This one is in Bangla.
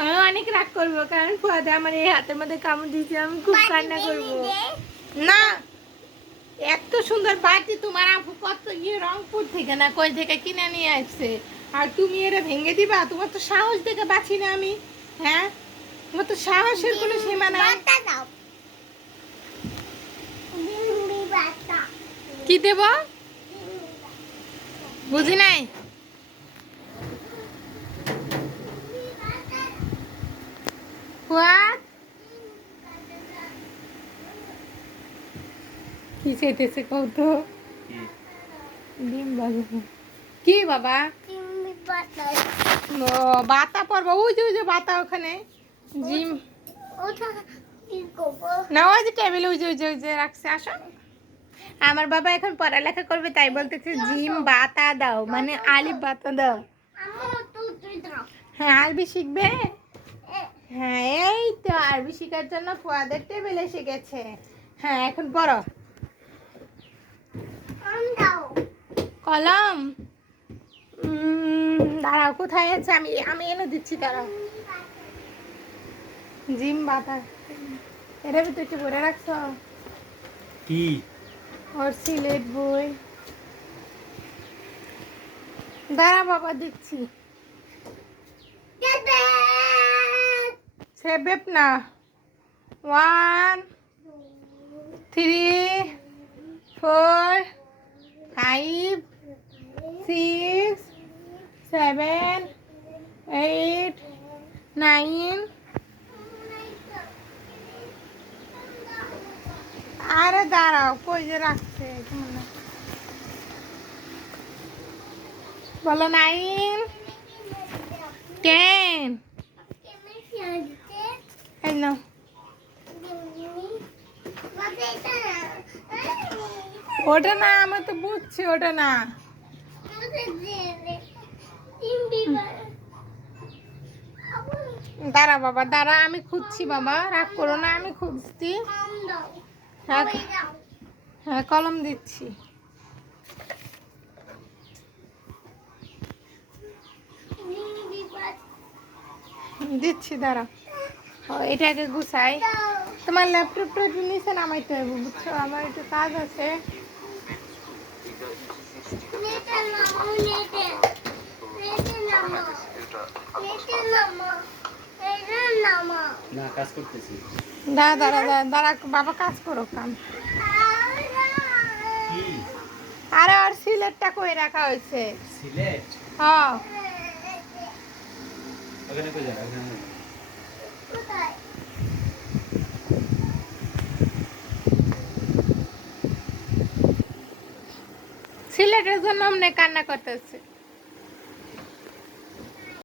আমি অনেক রাগ করবো, কারণ ফুয়াদা আমার এই হাতের মধ্যে কামড় দিয়েছে, আমি খুব কান্না করবো। না, এত সুন্দর বাটি তোমার আপু কত রংপুর থেকে না কই থেকে কিনে নিয়ে আসছে, আর তুমি এটা ভেঙে দিবা? তোমার তো সাহস দেখে বাঁচি না আমি। হ্যাঁ, তোমার তো সাহসের কোনো সীমা নাই। কি দেব বুঝি নাই। কি চাইতেছে কত ডিম বাজা? কি বাবা? ও বাতা পড়বো, ওই যে বাতা ওখানে জিম না, ওই যে টেবিলে ওই যে রাখছে। আসো, আমার বাবা এখন পড়ালেখা করবে, তাই বলতেছে জিম বাতা দাও, মানে আলিফ বাতা দাও। হ্যাঁ, আরবি শিখবে। হ্যাঁ, এই তো আরবি শেখার জন্য ফুয়াদের টেবিলে এসে গেছে। হ্যাঁ, এখন পড়ো। কলম দাঁড়াও, কোথায় আছে? আমি এনে দিচ্ছি, দাঁড়াও। জিম বাতা এর ভিতরে কি ভরে রাখছো? কি ওর সিলেট বই। দাঁড়া বাবা, দিচ্ছি। সেভেপ না। 1 3 4 5 6 7 8 9। আরে দাঁড়াও, কই যে রাখছে বলো। 9 10। এই নাও। ওটা না, আমি তো বুঝছি ওটা না। দাঁড়া বাবা, দাঁড়া, আমি খুঁজছি বাবা, রাগ করো না, আমি খুঁজছি। হ্যাঁ হ্যাঁ, কলম দিচ্ছি। দিচ্ছি, দাঁড়া। ও, এটাকে গুছাই। তোমার ল্যাপটপটা একটু নিচে নামাইতে হবে, বুঝছো? আমার একটু কাজ আছে। না কাজ করতেছি। দাঁড়া দাঁড়া দাঁড়া দাঁড়া বাবা, কাজ করো, কাম। কি আরে আর সিলেটটা কই রাখা হয়েছে? সিলেট হ্যাঁ, ওখানে কই যাবে? ওখানে সিলেটের জন্য অমনে কান্না করতেছে।